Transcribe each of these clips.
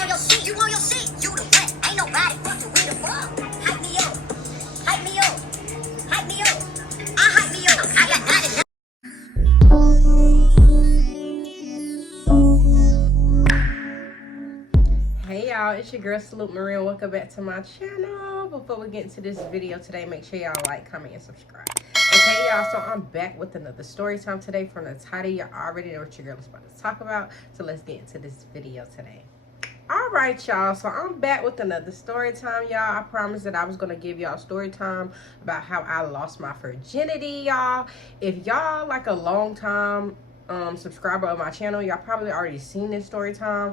want your seat, you want your seat. You the wet, ain't nobody fucking with the fuck. Hype me up, hype me up, hype me up. I hype me up. I got it. Hey y'all, it's your girl Salute Marie. Welcome back to my channel. Before we get into this video today, make sure y'all like, comment, and subscribe. Okay y'all, so I'm back with another story time today. From the title, y'all already know what your girl is about to talk about. So let's get into this video today. Alright y'all, so I'm back with another story time, y'all. I promised that I was going to give y'all story time about how I lost my virginity, y'all. If y'all like a long time subscriber of my channel, y'all probably already seen this story time.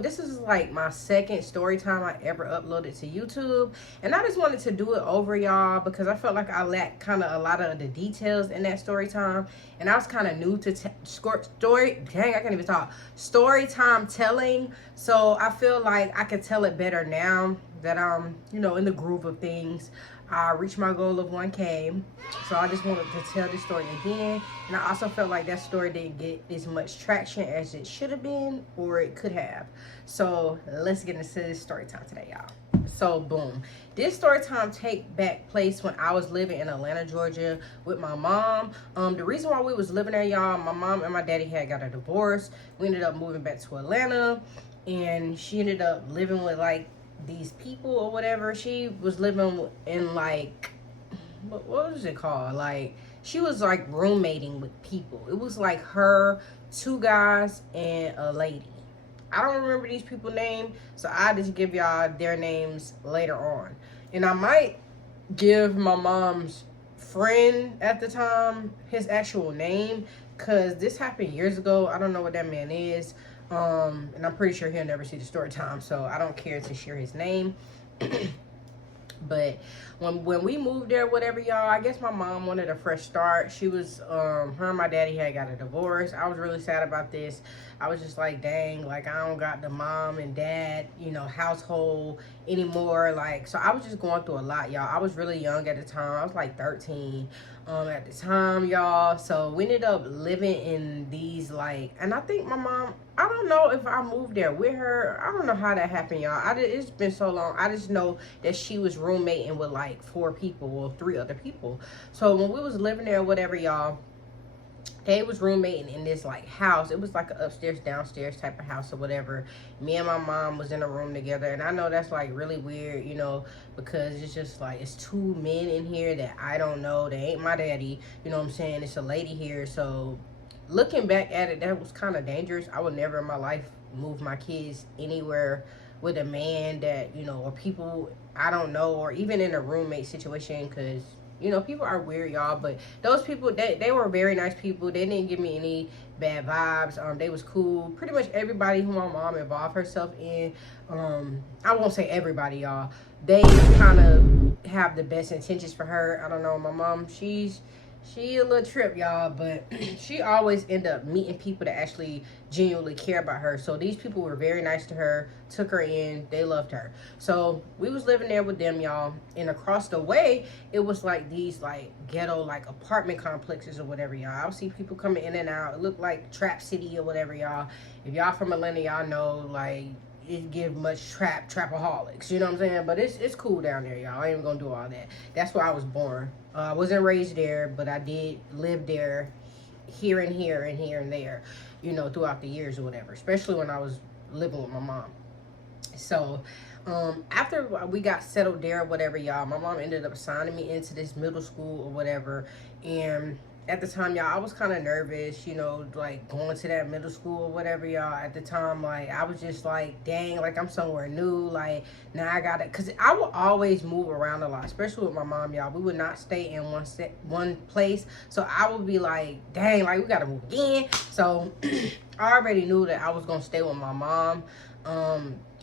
This is like my second story time I ever uploaded to YouTube, and I just wanted to do it over, y'all, because I felt like I lacked kind of a lot of the details in that story time, and I was kind of new to story time telling. So I feel like I could tell it better now that I'm, you know, in the groove of things. I reached my goal of 1K, so I just wanted to tell this story again. And I also felt like that story didn't get as much traction as it should have been, or it could have. So let's get into this story time today, y'all. So boom, this story time take back place when I was living in Atlanta, Georgia with my mom. The reason why we was living there, y'all, my mom and my daddy had got a divorce. We ended up moving back to Atlanta, and she ended up living with like these people or whatever. She was living in like, what was it called? Like, she was like roommating with people. It was like her, two guys, and a lady. I don't remember these people's names, so I just give y'all their names later on. And I might give my mom's friend at the time his actual name, because this happened years ago. I don't know what that man is. And I'm pretty sure he'll never see the story time, so I don't care to share his name. But when we moved there, whatever, y'all, I guess my mom wanted a fresh start. She was, her and my daddy had got a divorce. I was really sad about this. I was just like, dang, like, I don't got the mom and dad, you know, household anymore. Like, so I was just going through a lot, y'all. I was really young at the time. I was like 13 at the time, y'all. So we ended up living in these, like, and I think my mom, I don't know if I moved there with her. I don't know how that happened, y'all. It's been so long. I just know that she was roommating with like 4 people or 3 other people. So when we was living there, whatever, y'all, they was roommating in this like house. It was like an upstairs downstairs type of house or whatever. Me and my mom was in a room together, and I know that's like really weird, you know, because it's just like, it's 2 men in here that I don't know. They ain't my daddy, you know what I'm saying? It's a lady here. So looking back at it, that was kind of dangerous. I would never in my life move my kids anywhere with a man that, you know, or people I don't know, or even in a roommate situation, because, you know, people are weird, y'all. But those people, they were very nice people. They didn't give me any bad vibes. They was cool. Pretty much everybody who my mom involved herself in, I won't say everybody, y'all, they kind of have the best intentions for her. I don't know, my mom, she a little trip, y'all, but she always end up meeting people that actually genuinely care about her. So these people were very nice to her, took her in, they loved her. So we was living there with them, y'all, and across the way, it was like these like ghetto like apartment complexes or whatever, y'all. I would see people coming in and out. It looked like Trap City or whatever, y'all. If y'all from Atlanta, y'all know, like, it give much trapaholics, you know what I'm saying? But it's cool down there, y'all. I ain't even gonna do all that. That's where I was born. I wasn't raised there, but I did live there, here and here and here and there, you know, throughout the years or whatever, especially when I was living with my mom. So after we got settled there or whatever, y'all, my mom ended up signing me into this middle school or whatever. And at the time, y'all, I was kind of nervous, you know, like going to that middle school or whatever, y'all. At the time, like, I was just like, dang, like, I'm somewhere new. Like, now I gotta, because I would always move around a lot, especially with my mom, y'all. We would not stay in one place. So I would be like, dang, like, we gotta move again. So I already knew that I was gonna stay with my mom,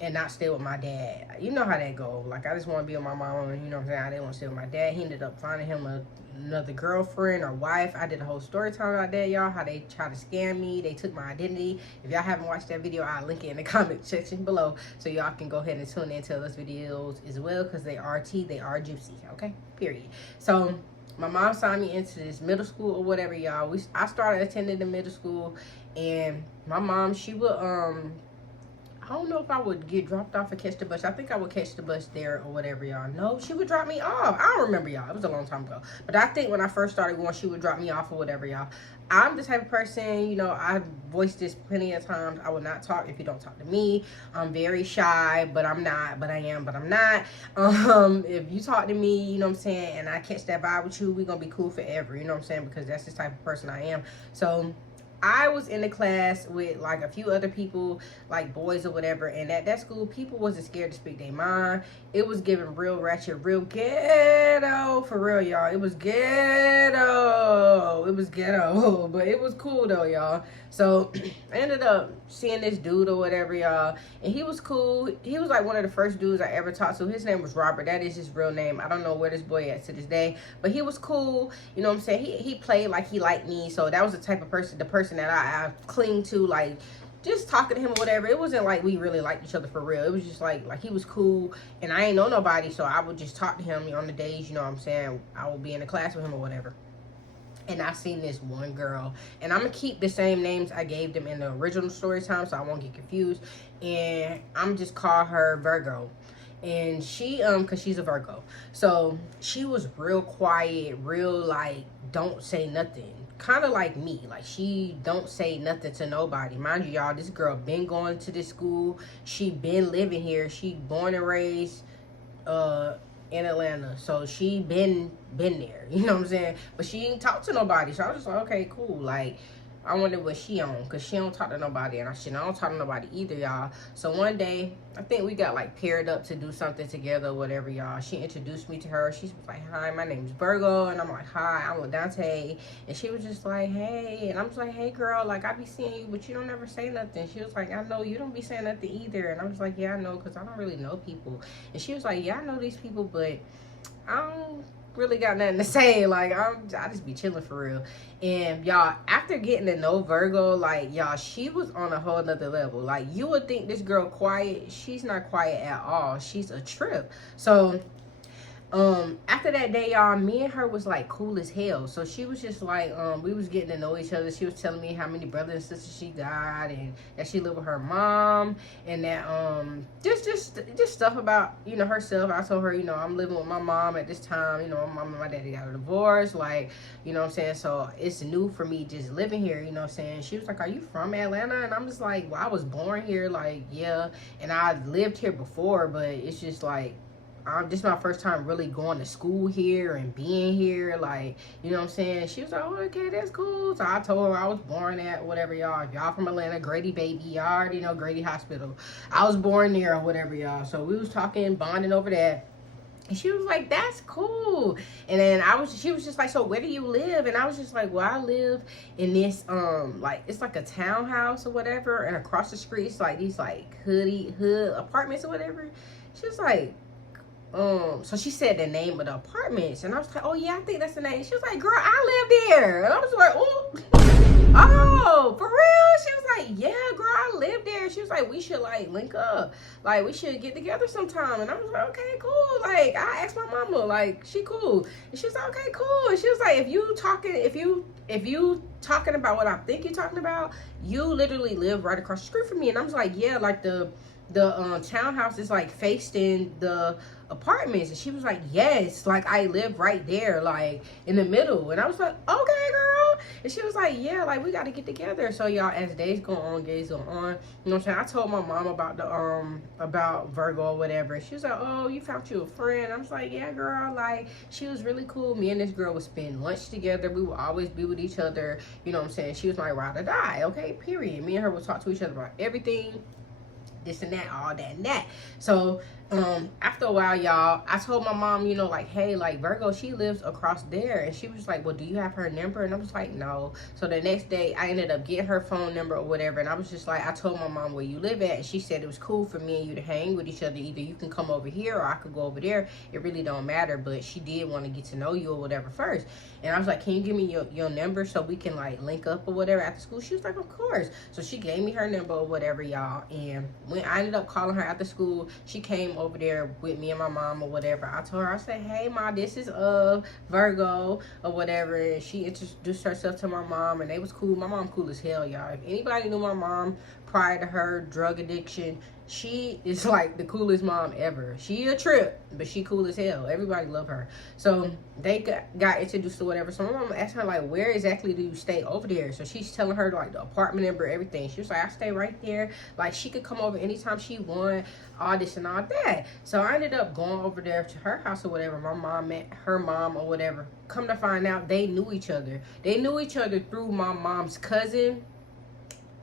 and not stay with my dad. You know how that go. Like, I just want to be with my mom, and you know what I'm saying? I didn't want to stay with my dad. He ended up finding him another girlfriend or wife. I did a whole story time about that, y'all, how they tried to scam me. They took my identity. If y'all haven't watched that video, I'll link it in the comment section below, so y'all can go ahead and tune into those videos as well, because they are tea, they are juicy, okay? Period. So my mom signed me into this middle school or whatever, y'all. I started attending the middle school, and my mom, she would I don't know if I would get dropped off or catch the bus. I think I would catch the bus there or whatever, y'all. No, she would drop me off. I don't remember, y'all. It was a long time ago. But I think when I first started going, she would drop me off or whatever, y'all. I'm the type of person, you know, I've voiced this plenty of times. I will not talk if you don't talk to me. I'm very shy, but I'm not. But I am, but I'm not. If you talk to me, you know what I'm saying, and I catch that vibe with you, we're going to be cool forever. You know what I'm saying? Because that's the type of person I am. So I was in the class with like a few other people, like boys or whatever, and at that school, people wasn't scared to speak their mind. It was giving real ratchet, real ghetto, for real, y'all. It was ghetto. It was ghetto, but it was cool though, y'all. So I ended up seeing this dude or whatever, y'all, and he was cool. He was like one of the first dudes I ever talked to. His name was Robert. That is his real name. I don't know where this boy at to this day, but he was cool. You know what I'm saying? He played like he liked me, so that was the type of person, the person that I cling to, like just talking to him or whatever. It wasn't like we really liked each other for real. It was just like he was cool, and I ain't know nobody, so I would just talk to him on the days, you know what I'm saying, I would be in the class with him or whatever. And I seen this one girl, and I'm gonna keep the same names I gave them in the original story time, so I won't get confused. And I'm just call her Virgo. And she because she's a Virgo, so she was real quiet, real like don't say nothing, kind of like me. Like she don't say nothing to nobody. Mind you, y'all, this girl been going to this school. She been living here. She born and raised in Atlanta, so she been there, you know what I'm saying, but she ain't talk to nobody. So I was just like, okay, cool. Like I wonder what she on, because she don't talk to nobody, and I don't talk to nobody either, y'all. So one day, I think we got like paired up to do something together or whatever, y'all. She introduced me to her. She was like, hi, my name is Virgo. And I'm like, hi, I'm with Dante. And she was just like, hey. And I'm just like, hey girl, like I be seeing you, but you don't ever say nothing. She was like, I know you don't be saying nothing either. And I was like, yeah, I know, because I don't really know people. And she was like, yeah, I know these people, but I don't really got nothing to say. Like I just be chilling for real. And y'all, after getting to know Virgo, like y'all, she was on a whole nother level. Like you would think this girl quiet. She's not quiet at all. She's a trip. So after that day, y'all, me and her was like cool as hell. So she was just like we was getting to know each other. She was telling me how many brothers and sisters she got, and that she lived with her mom, and that just stuff about, you know, herself. I told her, you know, I'm living with my mom at this time. You know, my mom and my daddy got a divorce, like, you know what I'm saying, so it's new for me just living here, you know what I'm saying. She was like, are you from Atlanta? And I'm just like, well, I was born here, like, yeah, and I lived here before, but it's just like this is my first time really going to school here and being here, like, you know what I'm saying. She was like, oh, okay, that's cool. So I told her I was born at whatever, y'all. If y'all from Atlanta, Grady baby, y'all already know Grady Hospital. I was born there or whatever, y'all. So we was talking, bonding over that. And she was like, that's cool. And then she was just like, so where do you live? And I was just like, well, I live in this, like, it's like a townhouse or whatever. And across the street, it's like these like hood apartments or whatever. She was like, so she said the name of the apartments, and I was like, oh yeah, I think that's the name. She was like, girl, I live there. And I was like, oh, for real? She was like, yeah, girl, I live there. She was like, we should like link up, like we should get together sometime. And I was like, okay, cool. Like I asked my mama, like she cool, and she was like, okay, cool. And she was like, if you talking about what I think you're talking about, you literally live right across the street from me. And I was like, yeah, like the townhouse is like faced in the apartments. And she was like, yes, like I live right there, like in the middle. And I was like, okay, girl. And she was like, yeah, like we got to get together. So y'all, as days go on, you know what I'm saying, I told my mom about the about Virgo or whatever, and she was like, oh, you found you a friend. I was like, yeah, girl, like she was really cool. Me and this girl would spend lunch together. We would always be with each other, you know what I'm saying. She was my ride or die, okay, period. Me and her would talk to each other about everything, this and that, all that and that. So after a while, y'all, I told my mom, you know, like, hey, like Virgo, she lives across there. And she was like, well, do you have her number? And I was like, no. So the next day I ended up getting her phone number or whatever, and I was just like, I told my mom where you live at, and she said it was cool for me and you to hang with each other. Either you can come over here or I could go over there. It really don't matter, but she did want to get to know you or whatever first. And I was like, can you give me your number so we can like link up or whatever after school? She was like, of course. So she gave me her number or whatever, y'all. And when I ended up calling her after school, she came over there with me and my mom or whatever. I told her, I said, hey ma, this is Virgo or whatever. And she introduced herself to my mom, and they was cool. My mom cool as hell, y'all. If anybody knew my mom prior to her drug addiction. She is like the coolest mom ever. She a trip, but she cool as hell. Everybody love her. So they got introduced to whatever. So my mom asked her, like, where exactly do you stay over there? So she's telling her, like, the apartment number, everything. She was like, I stay right there. Like, she could come over anytime she want, all this and all that. So I ended up going over there to her house or whatever. My mom met her mom or whatever. Come to find out, they knew each other. They knew each other through my mom's cousin.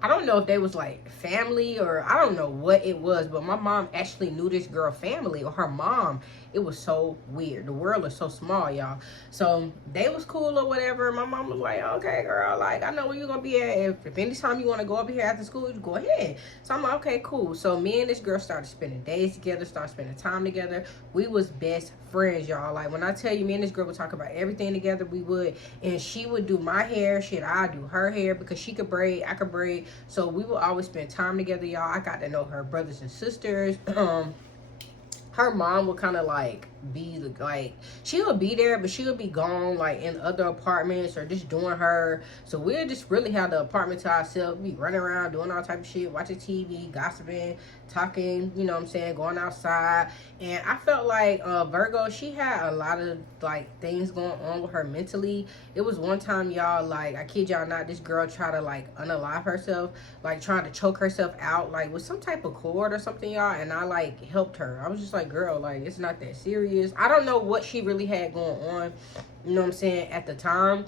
I don't know if they was like family or I don't know what it was, but my mom actually knew this girl family or her mom. It was so weird. The world is so small, y'all. So they was cool or whatever. My mom was like, okay, girl, like, I know where you're gonna be at. If anytime you want to go over here after school, you go ahead. So I'm like, okay, cool. So me and this girl started spending days together, started spending time together. We was best friends, y'all. Like, when I tell you, me and this girl would talk about everything together, we would. And she would do my hair, shit, I do her hair, because she could braid, I could braid. So we would always spend time together, y'all. I got to know her brothers and sisters. Her mom would kind of like be like, she would be there, but she would be gone like in other apartments or just doing her. So we'd just really have the apartment to ourselves. We running around doing all type of shit, watching TV, gossiping, talking, you know what I'm saying, going outside. And I felt like Virgo, she had a lot of like things going on with her mentally. It was one time, y'all, like, I kid y'all not, this girl tried to like unalive herself, like trying to choke herself out like with some type of cord or something, y'all. And I like helped her. I was just like, girl, like, it's not that serious. I don't know what she really had going on, you know what I'm saying, at the time,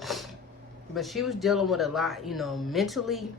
but she was dealing with a lot, you know, mentally.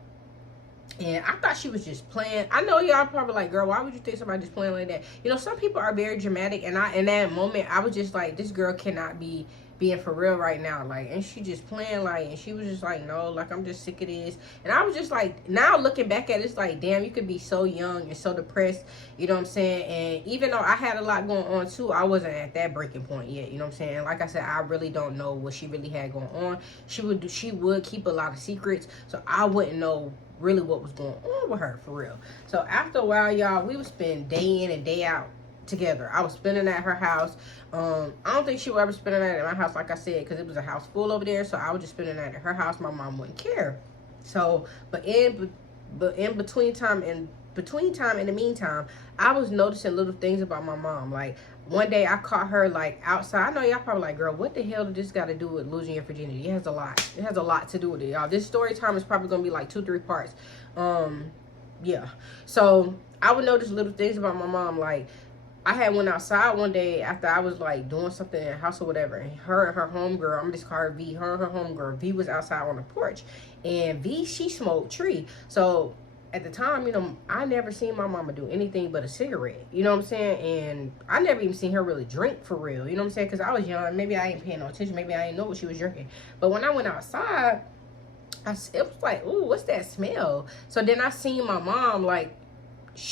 And I thought she was just playing. I know y'all probably like, girl, why would you think somebody just playing like that? You know, some people are very dramatic, and in that moment I was just like, this girl cannot be being for real right now, like, and she just playing, like, and she was just like, no, like, I'm just sick of this. And I was just like, now looking back at it, it's like, damn, you could be so young and so depressed, you know what I'm saying? And even though I had a lot going on too, I wasn't at that breaking point yet, you know what I'm saying? Like I said, I really don't know what she really had going on. She would keep a lot of secrets, so I wouldn't know really what was going on with her for real. So after a while, y'all, we would spend day in and day out together. I was spending at her house. I don't think she would ever spend the night at my house, like I said, because it was a house full over there. So I was just spending the night at her house. My mom wouldn't care. So, but in between time, in the meantime, I was noticing little things about my mom. Like, one day I caught her like outside. I know y'all probably like, girl, what the hell did this got to do with losing your virginity? It has a lot. It has a lot to do with it, y'all. This story time is probably gonna be like 2-3 parts. Yeah. So I would notice little things about my mom. Like, I had went outside one day after I was like doing something in the house or whatever, and her homegirl, I'm just call her V, her and her homegirl, V was outside on the porch, and V, she smoked tree. So at the time, you know, I never seen my mama do anything but a cigarette, you know what I'm saying? And I never even seen her really drink for real, you know what I'm saying? Because I was young, maybe I ain't paying no attention, maybe I didn't know what she was drinking. But when I went outside, it was like, ooh, what's that smell? So then I seen my mom, like,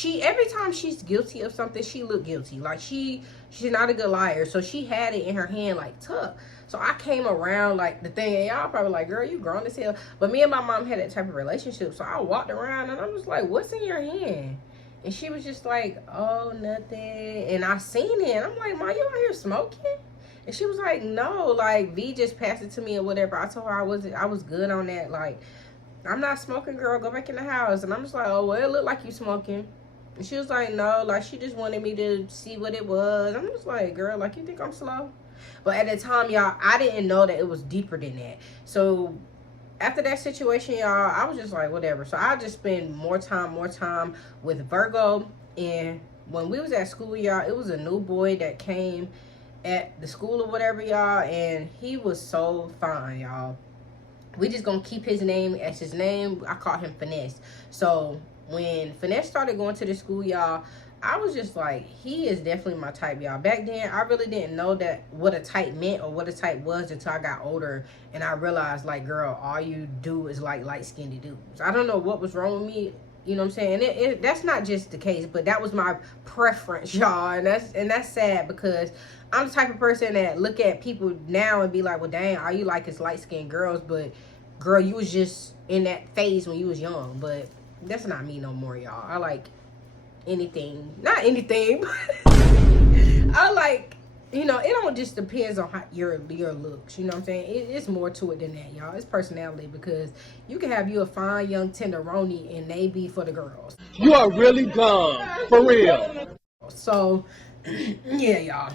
every time she's guilty of something, she look guilty. Like, she's not a good liar. So she had it in her hand, like, tuck. So I came around, like, the thing, and y'all probably like, girl, you grown as hell. But me and my mom had that type of relationship. So I walked around, and I was like, what's in your hand? And she was just like, oh, nothing. And I seen it, and I'm like, Mom, you out here smoking? And she was like, no, like, V just passed it to me or whatever. I told her I was good on that. Like, I'm not smoking, girl. Go back in the house. And I'm just like, oh, well, it looked like you smoking. And she was like, no, like, she just wanted me to see what it was. I'm just like, girl, like, you think I'm slow? But at the time, y'all, I didn't know that it was deeper than that. So after that situation, y'all, I was just like, whatever. So I just spend more time with Virgo. And when we was at school, y'all, it was a new boy that came at the school or whatever, y'all. And he was so fine, y'all. We just gonna keep his name as his name. I call him Finesse. So when Finesse started going to the school, y'all, I was just like, he is definitely my type, y'all. Back then, I really didn't know that what a type meant or what a type was until I got older. And I realized, like, girl, all you do is like light-skinned dudes. I don't know what was wrong with me. You know what I'm saying? And that's not just the case, but that was my preference, y'all. And that's sad, because I'm the type of person that look at people now and be like, well, dang, all you like is light-skinned girls. But, girl, you was just in that phase when you was young. But that's not me no more, y'all. I like anything. Not anything, but I like you know, it don't just depends on how your looks. You know what I'm saying? It's more to it than that, y'all. It's personality, because you can have you a fine young tenderoni and they be for the girls. You are really dumb, for real. So, yeah, y'all.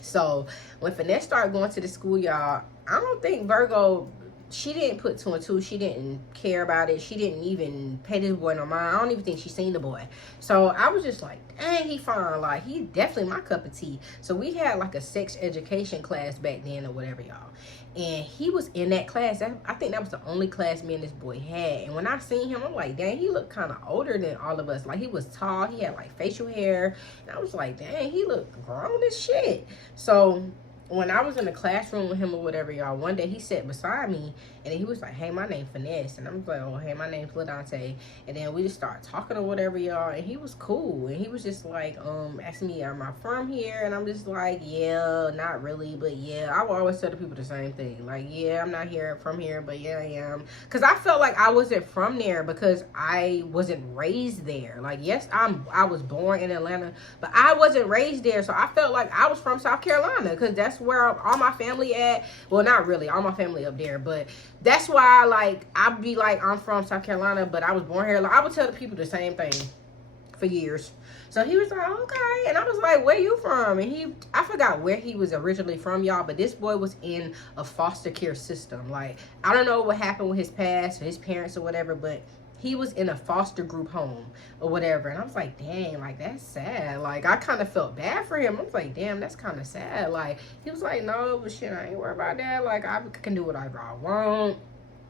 So when Finesse started going to the school, y'all, I don't think Virgo, she didn't put two and two. She didn't care about it. She didn't even pay this boy no mind. I don't even think she seen the boy. So I was just like, dang, he fine. Like, he definitely my cup of tea. So we had like a sex education class back then or whatever, y'all. And he was in that class. I think that was the only class me and this boy had. And when I seen him, I'm like, dang, he looked kind of older than all of us. Like, he was tall. He had like facial hair. And I was like, dang, he looked grown as shit. So when I was in the classroom with him or whatever, y'all, one day he sat beside me and he was like, hey, my name's Finesse. And I was like, oh, hey, my name's Ladante. And then we just started talking or whatever, y'all. And he was cool. And he was just like, asking me, am I from here? And I'm just like, yeah, not really. But yeah, I will always tell the people the same thing. Like, yeah, I'm not from here, but yeah, I am. Because I felt like I wasn't from there because I wasn't raised there. Like, yes, I was born in Atlanta, but I wasn't raised there. So I felt like I was from South Carolina because that's where all my family at. Well, not really. All my family up there, but that's why, like, I'd be like, I'm from South Carolina, but I was born here. Like, I would tell the people the same thing for years. So he was like, okay. And I was like, where you from? And I forgot where he was originally from, y'all, but this boy was in a foster care system. Like, I don't know what happened with his past or his parents or whatever, but he was in a foster group home or whatever. And I was like, dang, like, that's sad. Like, I kind of felt bad for him. I was like, damn, that's kind of sad. Like, he was like, no, but shit, I ain't worried about that. Like, I can do whatever I want.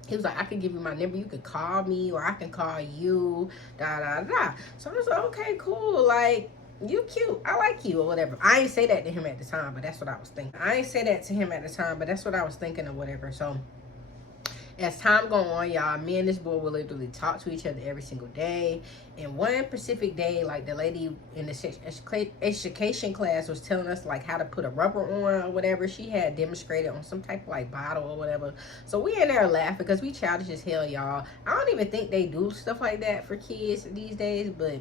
He was like, I can give you my number. You can call me or I can call you, da, da, da. So I was like, okay, cool. Like, you cute. I like you or whatever. I ain't say that to him at the time, but that's what I was thinking. I ain't say that to him at the time, but that's what I was thinking or whatever. So as time go on, y'all, me and this boy will literally talk to each other every single day. And one specific day, like, the lady in the sex education class was telling us, like, how to put a rubber on or whatever. She had demonstrated on some type of, like, bottle or whatever. So we in there laughing because we childish as hell, y'all. I don't even think they do stuff like that for kids these days, but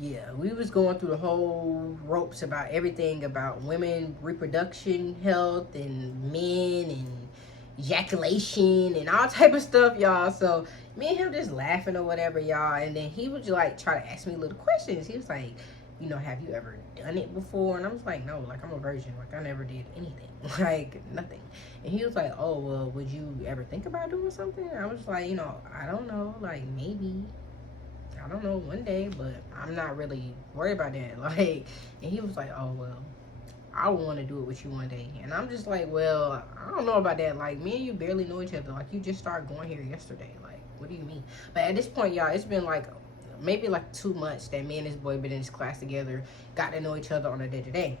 yeah, we was going through the whole ropes about everything about women reproduction health and men and ejaculation and all type of stuff, y'all. So me and him just laughing or whatever, y'all. And then he would like try to ask me little questions. He was like, you know, have you ever done it before? And I was like, no, like, I'm a virgin. Like, I never did anything. Like, nothing. And he was like, oh, well, would you ever think about doing something? And I was like, you know, I don't know. Like, maybe. I don't know, one day, but I'm not really worried about that. Like, and he was like, oh, well, I would want to do it with you one day. And I'm just like, well, I don't know about that. Like, me and you barely know each other. Like, you just started going here yesterday. Like, what do you mean? But at this point, y'all, it's been like maybe like 2 months that me and this boy been in this class together, got to know each other on a day-to-day.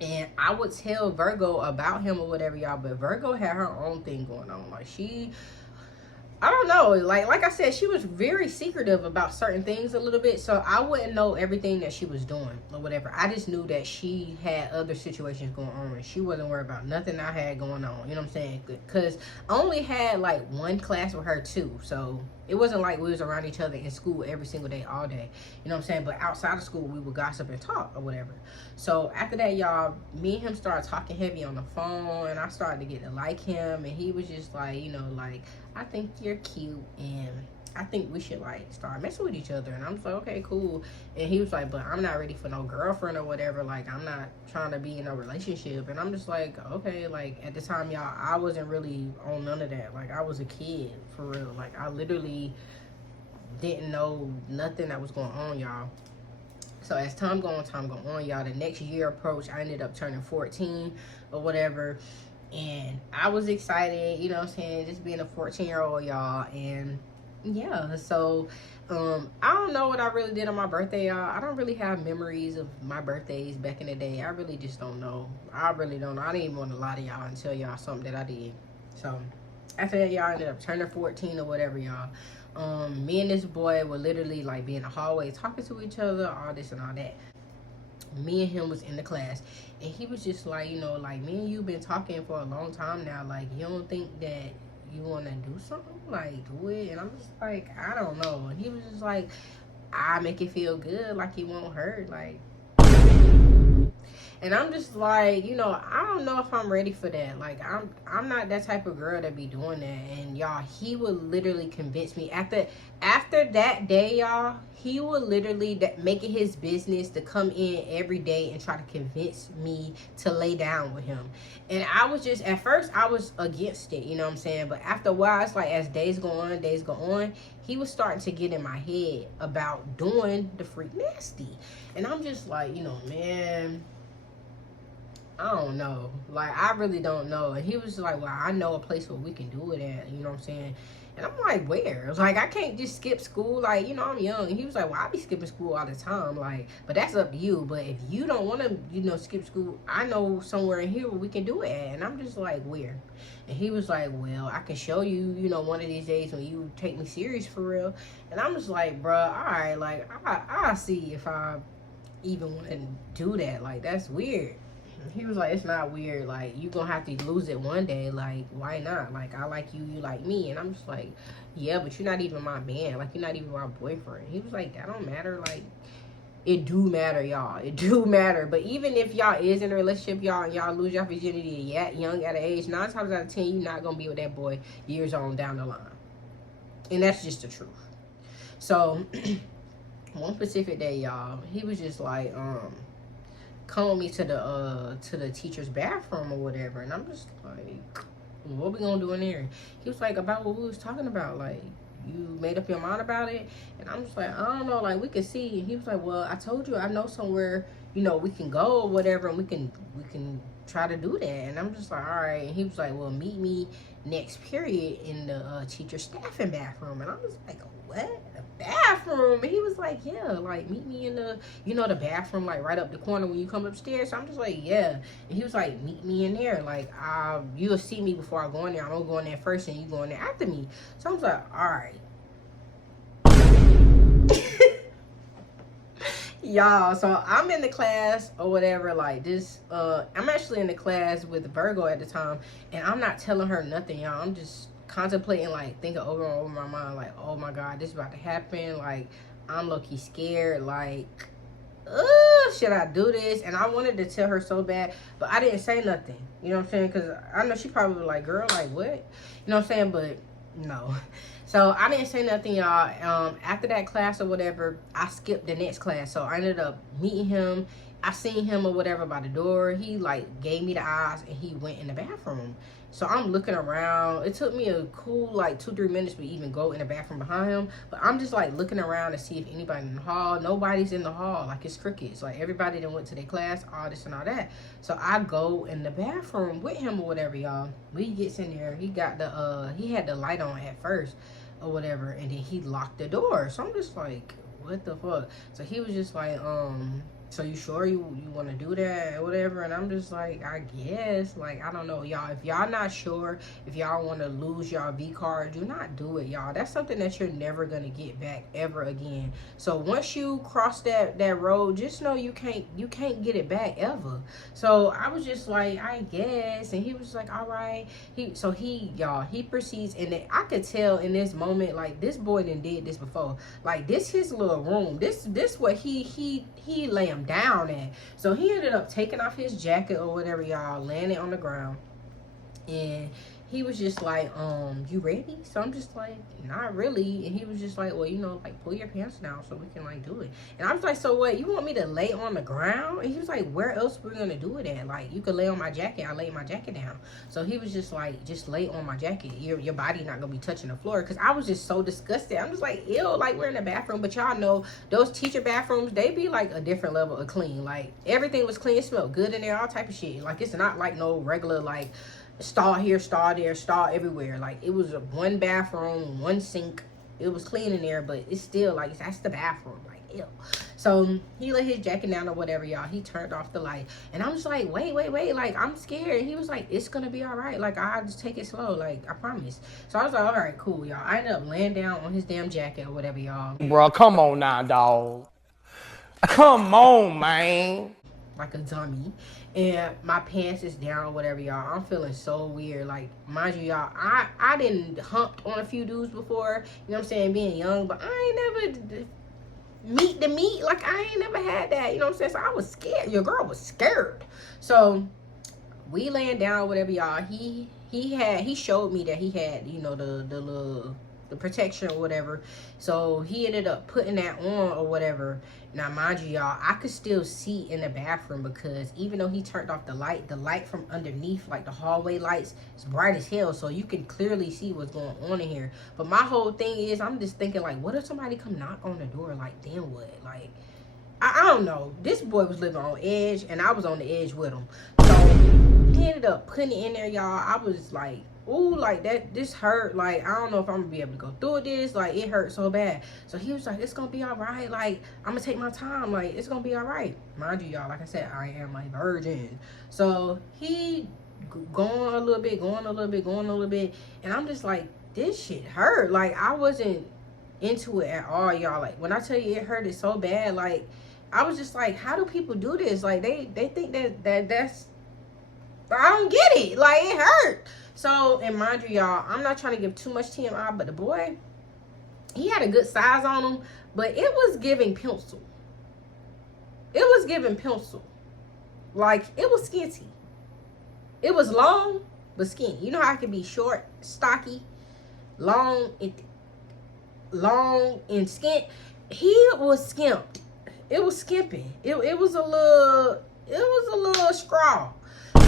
And I would tell Virgo about him or whatever, y'all, but Virgo had her own thing going on. Like, I don't know, like I said, she was very secretive about certain things a little bit, so I wouldn't know everything that she was doing or whatever. I just knew that she had other situations going on and she wasn't worried about nothing I had going on, you know what I'm saying? Because I only had like one class with her too, so it wasn't like we was around each other in school every single day, all day, you know what I'm saying? But outside of school, we would gossip and talk or whatever. So after that, y'all, me and him started talking heavy on the phone, and I started to get to like him, and he was just like, you know, like, I think you're cute and I think we should like start messing with each other. And I'm just like, okay, cool. And he was like, but I'm not ready for no girlfriend or whatever. Like, I'm not trying to be in a relationship. And I'm just like, okay. Like, at the time, y'all, I wasn't really on none of that. Like, I was a kid for real. Like, I literally didn't know nothing that was going on, y'all. So as time go on, y'all, the next year approached, I ended up turning 14 or whatever. And I was excited, you know what I'm saying, just being a 14-year-old, y'all. And yeah, so I don't know what I really did on my birthday, y'all. I don't really have memories of my birthdays back in the day. I really just don't know. I really don't know. I didn't even want to lie to y'all and tell y'all something that I did. So after that, y'all, ended up turning 14 or whatever, y'all. Me and this boy were literally like being in the hallway talking to each other, all this and all that. Me and him was in the class, and he was just like, you know, like, me and you been talking for a long time now. Like, you don't think that you want to do something? Like, do it. And I'm just like, I don't know. And he was just like, I make it feel good, like it won't hurt. Like, And I'm just like, you know, I don't know if I'm ready for that. Like, I'm not that type of girl that be doing that. And y'all, he would literally convince me after that day, y'all, he would literally make it his business to come in every day and try to convince me to lay down with him. And I was just, at first I was against it, you know what I'm saying? But after a while, it's like as days go on, he was starting to get in my head about doing the freak nasty. And I'm just like, you know, man, I don't know. Like, I really don't know. And he was like, well, I know a place where we can do it at. You know what I'm saying? And I'm like, where? Like, I can't just skip school. Like, you know, I'm young. And he was like, well, I be skipping school all the time. Like, but that's up to you. But if you don't want to, you know, skip school, I know somewhere in here where we can do it at. And I'm just like, where? And he was like, well, I can show you, you know, one of these days when you take me serious for real. And I'm just like, bruh, all right. Like, I'll see if I even want to do that. Like, that's weird. He was like, it's not weird. Like, you gonna have to lose it one day. Like, why not? Like, I like you, you like me. And I'm just like, yeah, but you're not even my man. Like, you're not even my boyfriend. He was like, that don't matter. Like, it do matter, y'all. It do matter. But even if y'all is in a relationship, y'all, and y'all lose your virginity at young at an age, 9 times out of 10, you're not gonna be with that boy years on down the line. And that's just the truth. So, one specific day, y'all, he was just like, call me to the teacher's bathroom or whatever, and I'm just like, what we gonna do in there? He was like, about what we was talking about. Like, you made up your mind about it? And I'm just like, I don't know, like, we can see. And he was like, well, I told you I know somewhere, you know, we can go or whatever, and we can try to do that. And I'm just like, all right. And he was like, well, meet me next period in the teacher staffing bathroom. And I was like, what? The bathroom? And he was like, yeah, like, meet me in the, you know, the bathroom, like, right up the corner when you come upstairs. So I'm just like, yeah. And he was like, meet me in there. Like, you'll see me before I go in there. I'm gonna go in there first and you go in there after me. So I was like, all right. Y'all, so I'm in the class or whatever, like this, I'm actually in the class with Virgo at the time, and I'm not telling her nothing, y'all. I'm just contemplating, like, thinking over and over my mind, like, oh my God, this is about to happen. Like, I'm low-key scared, like, should I do this? And I wanted to tell her so bad, but I didn't say nothing, you know what I'm saying? Because I know she probably was like, girl, like, what? You know what I'm saying? But no. So I didn't say nothing, y'all. After that class or whatever, I skipped the next class. So I ended up meeting him. I seen him or whatever by the door. He like gave me the eyes and he went in the bathroom. So I'm looking around. It took me a cool like 2-3 minutes to even go in the bathroom behind him. But I'm just like looking around to see if anybody in the hall. Nobody's in the hall. Like, it's crickets. Like, everybody that went to their class, all this and all that. So I go in the bathroom with him or whatever, y'all. When he gets in there, he got the he had the light on at first or whatever, and then he locked the door. So I'm just like, what the fuck? So he was just like, so you sure you want to do that or whatever? And I'm just like, I guess. Like, I don't know, y'all. If y'all not sure, if y'all want to lose y'all V card, do not do it, y'all. That's something that you're never gonna get back ever again. So once you cross that road, just know you can't get it back ever. So I was just like, I guess. And he was like, all right. He proceeds, and I could tell in this moment, like, this boy done did this before. Like, this his little room. This what he lay him down at. So he ended up taking off his jacket or whatever, y'all, laying it on the ground, and he was just like, you ready? So I'm just like, not really. And he was just like, well, you know, like, pull your pants down so we can like do it. And I was like, so what, you want me to lay on the ground? And he was like, where else we're gonna do it at? Like, you could lay on my jacket. I laid my jacket down. So he was just like, just lay on my jacket. Your body not gonna be touching the floor. Because I was just so disgusted. I'm just like, ew, like, we're in the bathroom. But y'all know those teacher bathrooms, they be like a different level of clean. Like, everything was clean, smelled good in there, all type of shit. Like, it's not like no regular like stall here, stall there, stall everywhere. Like, it was one bathroom, one sink. It was clean in there, but it's still like, that's the bathroom. Like, ew. So he let his jacket down or whatever, y'all. He turned off the light, and I'm just like, wait, like, I'm scared. And he was like, it's gonna be all right. Like, I'll just take it slow. Like, I promise. So I was like, all right, cool, y'all. I ended up laying down on his damn jacket or whatever, y'all. Bro, come on now, dog. Come on, man. Like a dummy, and my pants is down or whatever, y'all. I'm feeling so weird. Like, mind you, y'all, I didn't humped on a few dudes before, you know what I'm saying, being young, but I ain't never meat to meat. Like, I ain't never had that. You know what I'm saying? So I was scared. Your girl was scared. So we laying down, whatever, y'all. He showed me that he had, you know, the protection or whatever. So he ended up putting that on or whatever. Now, mind you, y'all, I could still see in the bathroom because even though he turned off the light from underneath, like the hallway lights, is bright as hell. So you can clearly see what's going on in here. But my whole thing is, I'm just thinking, like, what if somebody come knock on the door? Like, then what? Like, I don't know. This boy was living on edge, and I was on the edge with him. So he ended up putting it in there, y'all. I was like, ooh, like that, this hurt. Like, I don't know if I'm gonna be able to go through this. Like, it hurt so bad. So he was like, it's gonna be all right. Like, I'm gonna take my time. Like, it's gonna be all right. Mind you, y'all, like I said, I am a virgin. So he going a little bit, going a little bit, going a little bit. And I'm just like, this shit hurt. Like, I wasn't into it at all, y'all. Like, when I tell you it hurted so bad, like, I was just like, how do people do this? Like, they think that's, I don't get it. Like, it hurt. So, and mind you, y'all, I'm not trying to give too much TMI, but the boy, he had a good size on him, but it was giving pencil. It was giving pencil. Like, it was skinty. It was long, but skinny. You know how it can be short, stocky, long and skint? He was skimped. It was skimping. It was a little scrawl.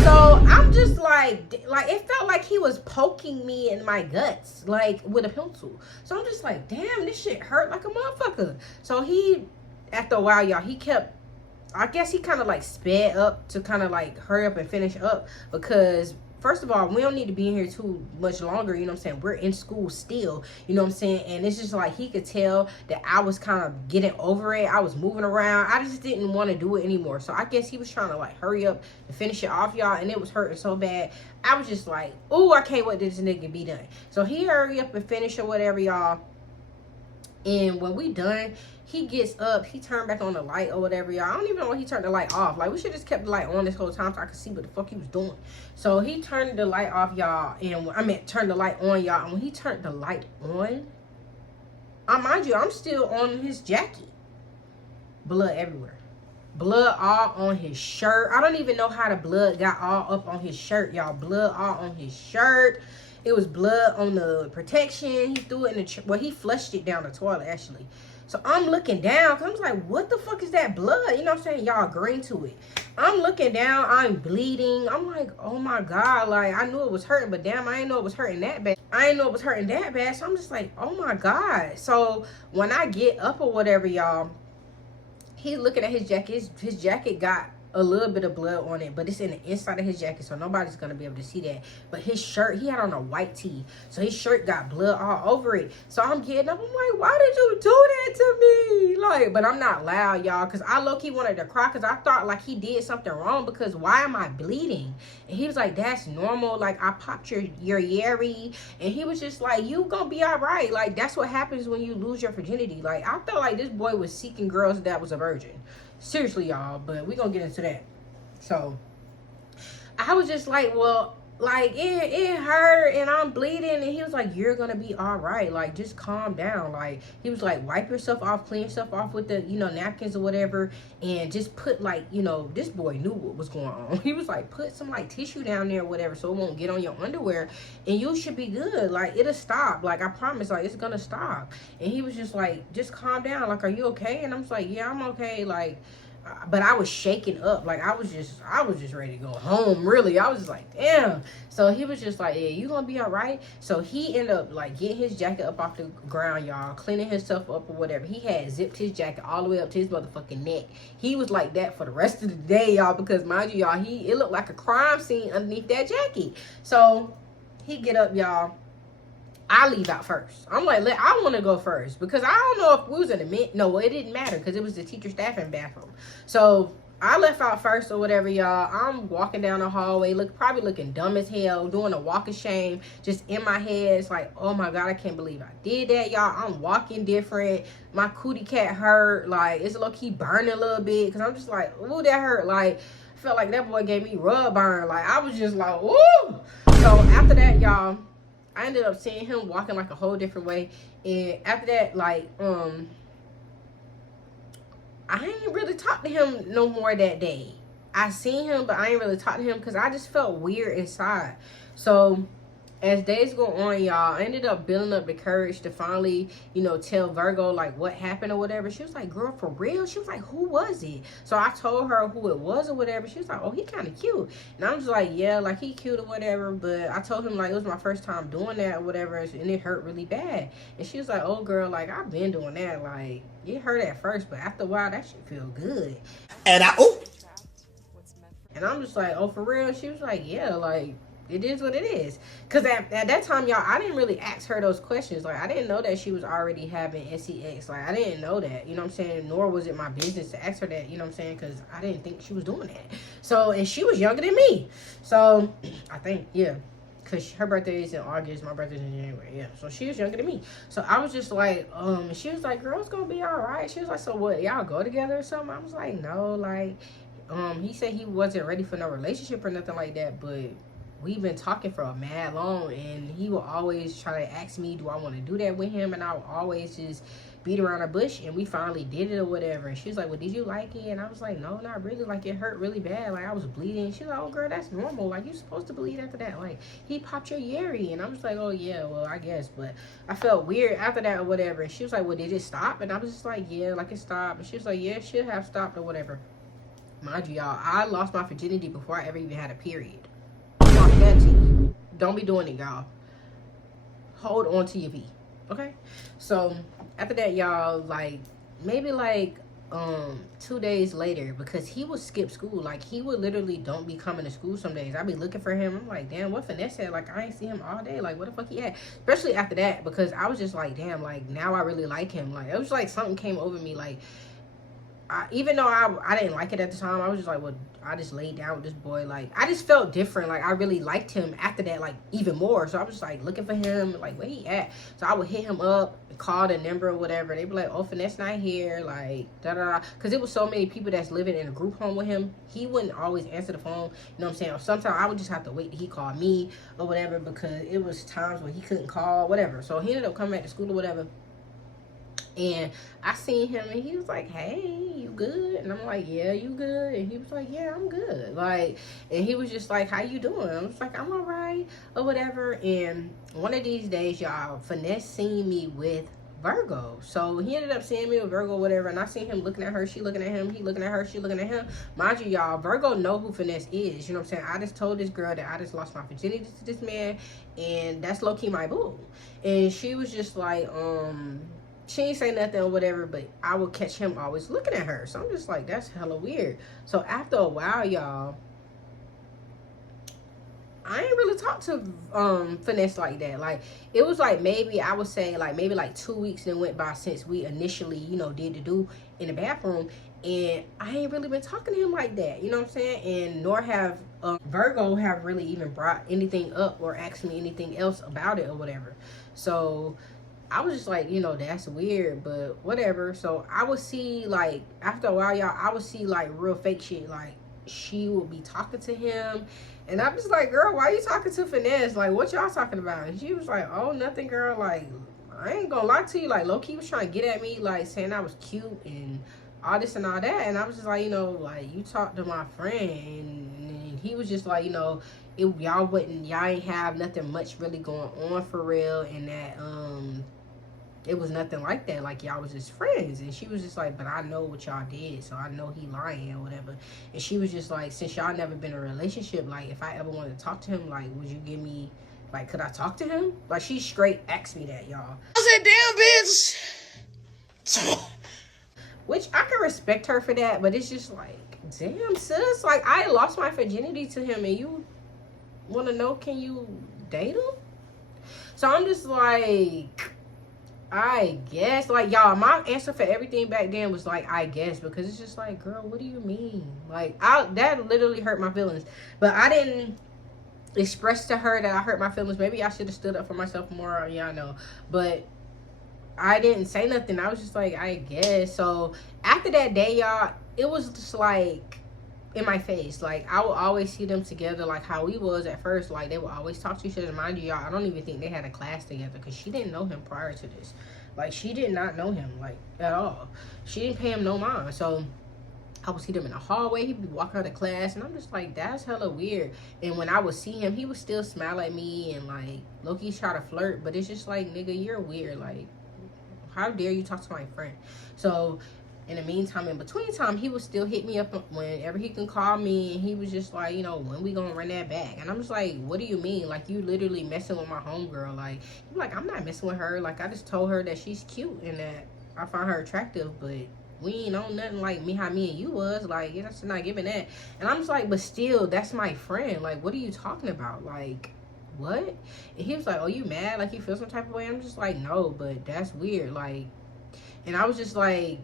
So I'm just like it felt like he was poking me in my guts, like with a pencil. So I'm just like, damn, this shit hurt like a motherfucker. So he, after a while, y'all, he kept, I guess he kind of like sped up to kind of like hurry up and finish up, because first of all, we don't need to be in here too much longer, you know what I'm saying? We're in school still, you know what I'm saying? And it's just like he could tell that I was kind of getting over it. I was moving around. I just didn't want to do it anymore. So I guess he was trying to like hurry up and finish it off, y'all. And it was hurting so bad. I was just like, oh, I can't wait till this nigga be done. So he hurry up and finish or whatever, y'all. And when we done, he gets up, he turned back on the light or whatever, y'all. I don't even know why he turned the light off. Like, we should just kept the light on this whole time so I could see what the fuck he was doing. So he turned the light off, y'all. And I mean, turned the light on, y'all. And when he turned the light on, mind you, I'm still on his jacket. Blood everywhere. Blood all on his shirt. I don't even know how the blood got all up on his shirt, y'all. Blood all on his shirt. It was blood on the protection. He threw it in the, well, he flushed it down the toilet, actually. So I'm looking down, because I was like, what the fuck is that blood? You know what I'm saying? Y'all green to it. I'm looking down. I'm bleeding. I'm like, oh, my God. Like, I knew it was hurting, but damn, I didn't know it was hurting that bad. I didn't know it was hurting that bad. So I'm just like, oh, my God. So when I get up or whatever, y'all, he's looking at his jacket. His jacket got a little bit of blood on it, but it's in the inside of his jacket, so nobody's gonna be able to see that. But his shirt, he had on a white tee, so his shirt got blood all over it. So I'm getting up, I'm like, why did you do that to me? Like, but I'm not loud, y'all, because I low-key wanted to cry, because I thought like he did something wrong, because why am I bleeding? And he was like, that's normal. Like, I popped your yeri. And he was just like, you gonna be all right. Like, that's what happens when you lose your virginity. Like, I felt like this boy was seeking girls that was a virgin. Seriously, y'all, but we're gonna get into that. So I was just like, well, like it hurt and I'm bleeding, and he was like, you're gonna be all right, like just calm down. Like, he was like, wipe yourself off, clean yourself off with the, you know, napkins or whatever, and just put, like, you know, this boy knew what was going on. He was like, put some like tissue down there or whatever so it won't get on your underwear, and you should be good. Like, it'll stop. Like, I promise, like, it's gonna stop. And he was just like, just calm down. Like, are you okay? And I'm just like, yeah, I'm okay. Like, but I was shaking up. Like, I was just ready to go home, really. I was just like, damn. So he was just like, yeah, you gonna be all right? So he ended up like getting his jacket up off the ground, y'all, cleaning himself up or whatever. He had zipped his jacket all the way up to his motherfucking neck. He was like that for the rest of the day, y'all, because mind you, y'all, it looked like a crime scene underneath that jacket. So he get up, y'all. I leave out first. I'm like, I want to go first, because I don't know if we was in the no, it didn't matter, because it was the teacher staffing bathroom. So I left out first or whatever, y'all. I'm walking down the hallway, probably looking dumb as hell, doing a walk of shame, just in my head. It's like, oh my God, I can't believe I did that, y'all. I'm walking different. My cootie cat hurt. Like, it's low-key burning a little bit, because I'm just like, ooh, that hurt. Like, I felt like that boy gave me rub burn. Like, I was just like, ooh. So after that, y'all, I ended up seeing him walking like a whole different way. And after that, like, I ain't really talked to him no more that day. I seen him, but I ain't really talked to him because I just felt weird inside. So as days go on, y'all, I ended up building up the courage to finally, you know, tell Virgo like what happened or whatever. She was like, girl, for real? She was like, who was it? So I told her who it was or whatever. She was like, oh, he kind of cute. And I'm just like, yeah, like he cute or whatever. But I told him like it was my first time doing that or whatever, and it hurt really bad. And she was like, oh girl, like I've been doing that. Like it hurt at first, but after a while that shit feel good. And And I'm just like, oh, for real? She was like, yeah, like it is what it is. Because at that time, y'all, I didn't really ask her those questions. Like, I didn't know that she was already having sex. Like, I didn't know that, you know what I'm saying? Nor was it my business to ask her that, you know what I'm saying? Because I didn't think she was doing that. So, and she was younger than me. So, I think, yeah. Because her birthday is in August, my birthday's in January, yeah. So, she was younger than me. So, I was just like, she was like, girl, it's going to be all right. She was like, so what, y'all go together or something? I was like, no, like, he said he wasn't ready for no relationship or nothing like that, but we've been talking for a mad long, and he will always try to ask me, do I want to do that with him? And I will always just beat around the bush, and we finally did it or whatever. And she was like, well, did you like it? And I was like, no, not really. Like, it hurt really bad. Like, I was bleeding. She was like, oh, girl, that's normal. Like, you're supposed to bleed after that. Like, he popped your Yeri. And I was like, oh, yeah, well, I guess. But I felt weird after that or whatever. And she was like, well, did it stop? And I was just like, yeah, like, it stopped. And she was like, yeah, it should have stopped or whatever. Mind you, y'all, I lost my virginity before I ever even had a period. Don't be doing it, y'all. Hold on to your V, okay? So after that, y'all, like maybe like 2 days later, because he would skip school. Like, he would literally don't be coming to school some days. I'd be looking for him. I'm like, damn, what Finesse at? Like, I ain't see him all day. Like, what the fuck he at? Especially after that, because I was just like, damn, like now I really like him. Like, it was like something came over me. Like, even though I didn't like it at the time, I was just like, well, I just laid down with this boy. Like, I just felt different. Like, I really liked him after that, like, even more. So I was just, like, looking for him, like, where he at? So I would hit him up, call the number or whatever. They'd be like, oh, Finesse not here, like, da-da-da. Because it was so many people that's living in a group home with him. He wouldn't always answer the phone, you know what I'm saying? Or sometimes I would just have to wait till he called me or whatever, because it was times when he couldn't call, whatever. So he ended up coming back to school or whatever. And I seen him, and he was like, hey, you good? And I'm like, yeah, you good? And he was like, yeah, I'm good. Like, and he was just like, how you doing? I was like, I'm all right, or whatever. And one of these days, y'all, Finesse seen me with Virgo. So he ended up seeing me with Virgo, whatever. And I seen him looking at her, she looking at him, he looking at her, she looking at him. Mind you, y'all, Virgo know who Finesse is. You know what I'm saying? I just told this girl that I just lost my virginity to this man, and that's low-key my boo. And she was just like, she ain't say nothing or whatever, but I would catch him always looking at her. So I'm just like, that's hella weird. So after a while, y'all, I ain't really talked to Finesse like that. Like, it was like, maybe I would say like maybe like 2 weeks then went by since we initially, you know, did the do in the bathroom, and I ain't really been talking to him like that, you know what I'm saying? And nor have Virgo have really even brought anything up or asked me anything else about it or whatever. So I was just like, you know, that's weird, but whatever. So I would see, like, after a while, y'all, I would see, like, real fake shit. Like, she would be talking to him, and I'm just like, girl, why you talking to Finesse? Like, what y'all talking about? And she was like, oh, nothing, girl. Like, I ain't gonna lie to you. Like, low-key was trying to get at me, like, saying I was cute and all this and all that. And I was just like, you know, like, you talked to my friend, and he was just like, you know, y'all ain't have nothing much really going on for real, and that, it was nothing like that. Like, y'all was just friends. And she was just like, but I know what y'all did, so I know he lying or whatever. And she was just like, since y'all never been in a relationship, like, if I ever wanted to talk to him, like, would you give me, like, could I talk to him? Like, she straight asked me that, y'all. I said, damn, bitch. Which I can respect her for that, but it's just like, damn, sis. Like, I lost my virginity to him, and you want to know, can you date him? So I'm just like, I guess. Like, y'all, my answer for everything back then was like, I guess, because it's just like, girl, what do you mean? Like, that literally hurt my feelings. But I didn't express to her that I hurt my feelings. Maybe I should have stood up for myself more, y'all know. But I didn't say nothing. I was just like, I guess. So after that day, y'all, it was just like in my face. Like, I would always see them together, like how we was at first. Like, they would always talk to each other. Mind you, y'all, I don't even think they had a class together, because she didn't know him prior to this. Like, she did not know him, like, at all. She didn't pay him no mind. So I would see them in the hallway. He'd be walking out of class, and I'm just like, that's hella weird. And when I would see him, he would still smile at me and, like, low-key try to flirt. But it's just like, nigga, you're weird. Like, how dare you talk to my friend? So in the meantime, in between time, he would still hit me up whenever he can call me, and he was just like, you know, when we gonna run that back? And I'm just like, what do you mean? Like, you literally messing with my homegirl. Like, you're like, I'm not messing with her. Like, I just told her that she's cute and that I find her attractive, but we ain't on nothing like how me and you was. Like, you're just not giving that. And I'm just like, but still, that's my friend. Like, what are you talking about? Like, what? And he was like, oh, you mad? Like, you feel some type of way? I'm just like, no, but that's weird. Like, and I was just like,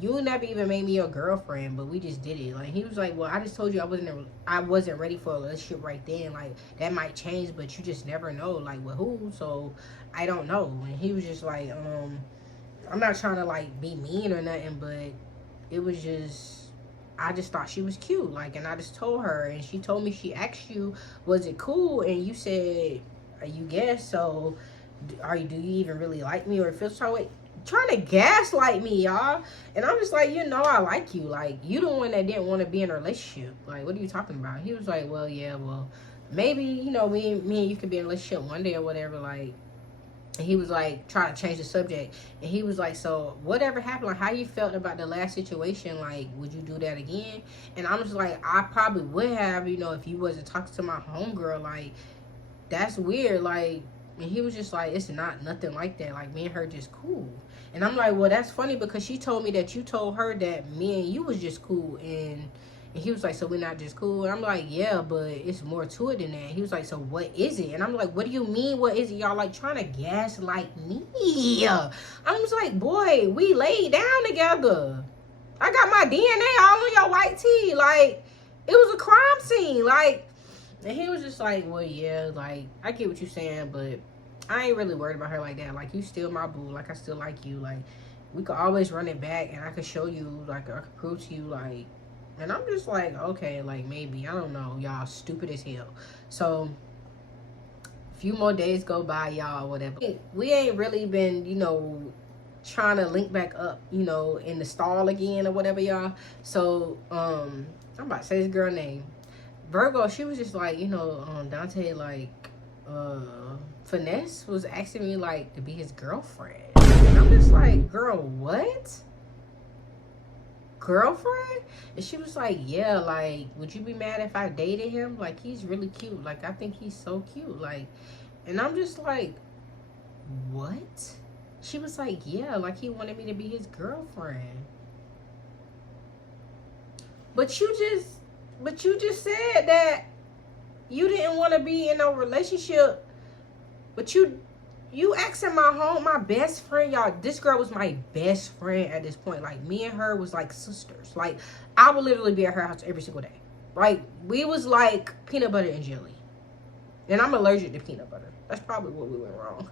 you never even made me your girlfriend, but we just did it. Like, he was like, well, I just told you I wasn't ready for a relationship right then. Like, that might change, but you just never know. Like, with who? So I don't know. And he was just like, I'm not trying to, like, be mean or nothing, but it was just, I just thought she was cute. Like, and I just told her, and she told me, she asked you, was it cool? And you said, you guess. So do you even really like me, or feel so way? Trying to gaslight me, y'all. And I'm just like, you know, I like you. Like, you the one that didn't want to be in a relationship. Like, what are you talking about? He was like, well, yeah, well, maybe, you know, me and you could be in a relationship one day or whatever. Like, and he was like, trying to change the subject. And he was like, so whatever happened, like, how you felt about the last situation, like, would you do that again? And I'm just like, I probably would have, you know, if you wasn't talking to my homegirl. Like, that's weird. Like, and he was just like, it's not nothing like that. Like, me and her just cool. And I'm like, well, that's funny, because she told me that you told her that me and you was just cool. And he was like, so we're not just cool? And I'm like, yeah, but it's more to it than that. He was like, so what is it? And I'm like, what do you mean, what is it? Y'all like trying to gaslight me. I'm just like, boy, we laid down together. I got my DNA all on your white tee. Like, it was a crime scene. Like, and he was just like, well, yeah, like, I get what you're saying, but I ain't really worried about her like that. Like, you still my boo. Like, I still like you. Like, we could always run it back, and I could show you, like, I could prove to you, like. And I'm just like, okay, like, maybe. I don't know. Y'all stupid as hell. So a few more days go by, y'all, whatever. We ain't really been, you know, trying to link back up, you know, in the stall again or whatever, y'all. So, I'm about to say this girl name. Virgo, she was just like, you know, Dante, like, Finesse was asking me, like, to be his girlfriend. And I'm just like, girl, what? Girlfriend? And she was like, yeah, like, would you be mad if I dated him? Like, he's really cute. Like, I think he's so cute. Like, and I'm just like, what? She was like, yeah, like, he wanted me to be his girlfriend. But you just said that you didn't want to be in a relationship. But you asking my best friend, y'all. This girl was my best friend at this point. Like, me and her was like sisters. Like, I would literally be at her house every single day. Like, we was like peanut butter and jelly. And I'm allergic to peanut butter. That's probably what we went wrong.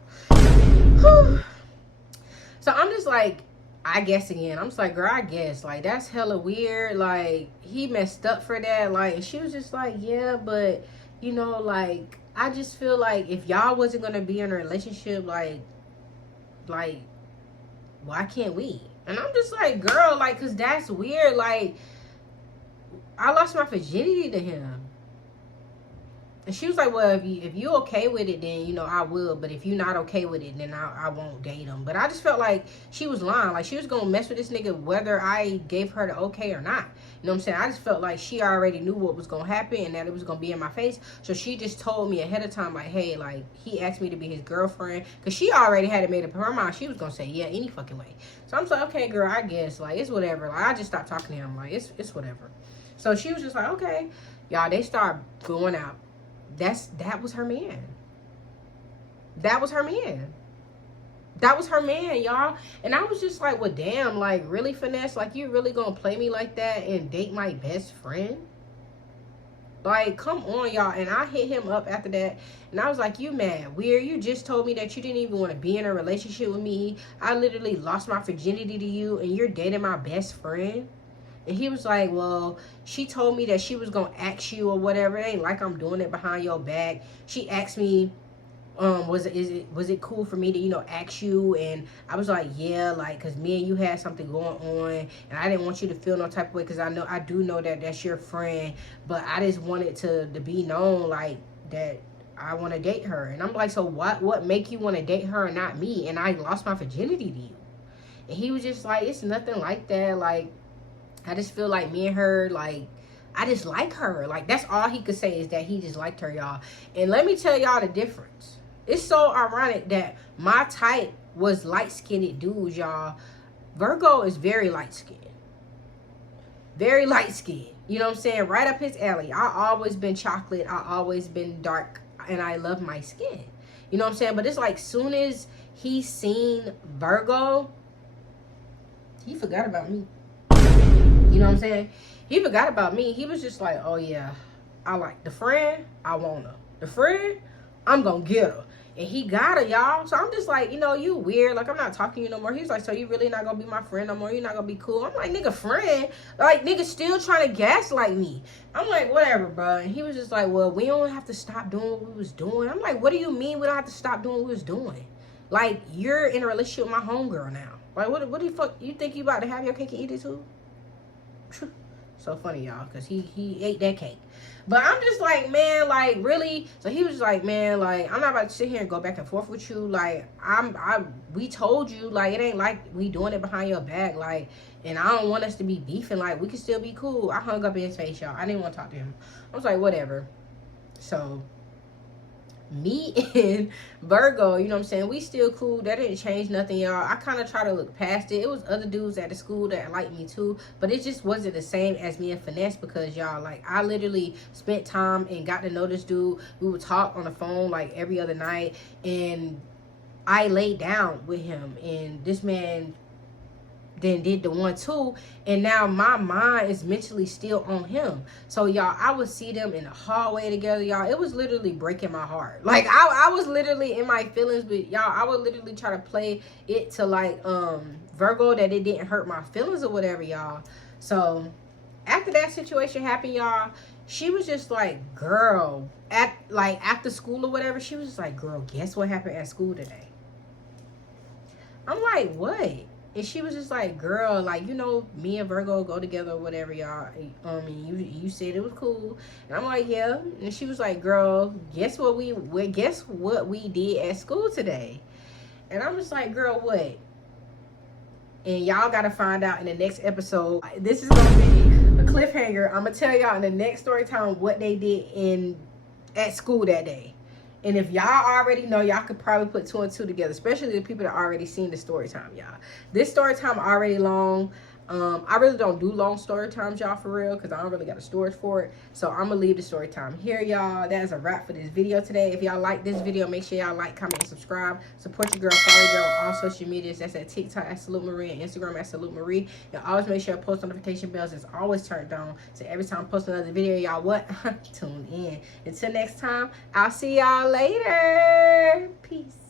So I'm just like, I guess again. I'm just like, girl, I guess. Like, that's hella weird. Like, he messed up for that. Like, and she was just like, yeah, but, you know, like, I just feel like if y'all wasn't going to be in a relationship, like, why can't we? And I'm just like, girl, like, because that's weird. Like, I lost my virginity to him. And she was like, well, if you okay with it, then, you know, I will. But if you're not okay with it, then I won't date him. But I just felt like she was lying. Like, she was going to mess with this nigga whether I gave her the okay or not. You know what I'm saying? I just felt like she already knew what was going to happen and that it was going to be in my face. So she just told me ahead of time, like, hey, like, he asked me to be his girlfriend. Because she already had it made up in her mind. She was going to say, yeah, any fucking way. So I'm just like, okay, girl, I guess. Like, it's whatever. Like, I just stopped talking to him. Like, it's whatever. So she was just like, okay. Y'all, they start going out. That was her man. That was her man. That was her man, y'all. And I was just like, well, damn, like, really, Finesse? Like, you really gonna play me like that and date my best friend? Like, come on, y'all. And I hit him up after that. And I was like, you mad? Weird. You just told me that you didn't even want to be in a relationship with me. I literally lost my virginity to you. And you're dating my best friend? And he was like, well, she told me that she was going to ask you or whatever. It ain't like I'm doing it behind your back. She asked me was it cool for me to, you know, ask you? And I was like, yeah, like, because me and you had something going on, and I didn't want you to feel no type of way, because I do know that that's your friend, but I just wanted to be known, like, that I want to date her. And I'm like, so what make you want to date her and not me? And I lost my virginity to you. And he was just like, it's nothing like that. Like, I just feel like me and her, like, I just like her. Like, that's all he could say, is that he just liked her, y'all. And let me tell y'all the difference. It's so ironic that my type was light-skinned dudes, y'all. Virgo is very light-skinned. Very light-skinned. You know what I'm saying? Right up his alley. I always been chocolate. I always been dark. And I love my skin. You know what I'm saying? But it's like, soon as he seen Virgo, he forgot about me. You know what I'm saying? He forgot about me. He was just like, oh yeah, I like the friend. I want her. The friend, I'm gonna get her. And he got her, y'all. So I'm just like, you know, you weird. Like, I'm not talking to you no more. He's like, so you really not gonna be my friend no more? You're not gonna be cool? I'm like, nigga, friend? Like, nigga still trying to gaslight me. I'm like, whatever, bro. And he was just like, well, we don't have to stop doing what we was doing. I'm like, what do you mean we don't have to stop doing what we was doing? Like, you're in a relationship with my homegirl now. Like, what the fuck? You think you about to have your cake and eat it too? So funny, y'all, because he ate that cake. But I'm just like, man, like, really? So he was like, man, like, I'm not about to sit here and go back and forth with you. Like, we told you, like, it ain't like we doing it behind your back. Like, and I don't want us to be beefing. Like, we can still be cool. I hung up in his face, y'all. I didn't want to talk to him. I was like, whatever. So me and Virgo, you know what I'm saying, we still cool. That didn't change nothing, y'all. I kind of try to look past it. It was other dudes at the school that liked me too, but it just wasn't the same as me and Finesse, because y'all, like, I literally spent time and got to know this dude. We would talk on the phone like every other night, and I laid down with him, and this man then did the 1-2, and now my mind is mentally still on him. So y'all, I would see them in the hallway together, y'all. It was literally breaking my heart. Like, I was literally in my feelings, but y'all, I would literally try to play it to, like, Virgo, that it didn't hurt my feelings or whatever, y'all. So after that situation happened, y'all, she was just like, girl, after school or whatever, she was just like, girl, guess what happened at school today? I'm like, what? And she was just like, girl, like, you know, me and Virgo go together or whatever, y'all. And you said it was cool. And I'm like, yeah. And she was like, girl, guess what we did at school today? And I'm just like, girl, what? And y'all got to find out in the next episode. This is going to be a cliffhanger. I'm going to tell y'all in the next story time what they did at school that day. And if y'all already know, y'all could probably put 2 and 2 together, especially the people that already seen the story time, y'all. This story time already long. I really don't do long story times, y'all, for real, because I don't really got a storage for it. So I'm gonna leave the story time here, y'all. That is a wrap for this video today. If y'all like this video, make sure y'all like, comment, and subscribe. Support your girl, follow your girl on all social medias. That's at TikTok at Salute Marie, and Instagram at Salute Marie. And always make sure post notification bells is always turned on, so every time I post another video, y'all tune in. Until next time, I'll see y'all later. Peace.